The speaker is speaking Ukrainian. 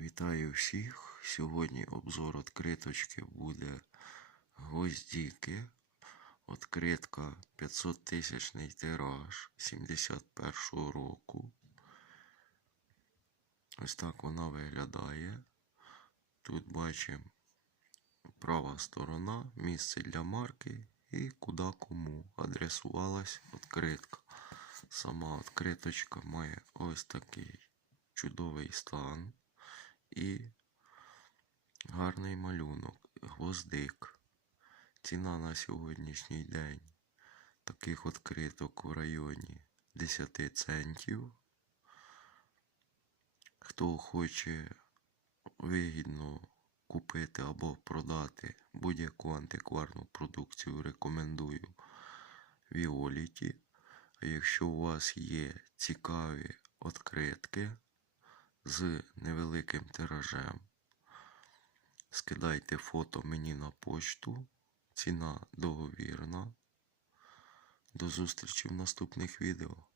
Вітаю всіх! Сьогодні обзор відкриточки буде гвоздіки. Відкритка 500 тисячний тираж 71-го року. Ось так вона виглядає. Тут бачимо права сторона, місце для марки і куди кому адресувалась відкритка. Сама відкриточка має ось такий чудовий стан і гарний малюнок, гвоздик. Ціна на сьогоднішній день таких відкриток в районі 10 центів. Хто хоче вигідно купити або продати будь-яку антикварну продукцію, рекомендую Віоліті. Якщо у вас є цікаві відкритки з невеликим тиражем, скидайте фото мені на почту. Ціна договірна. До зустрічі в наступних відео.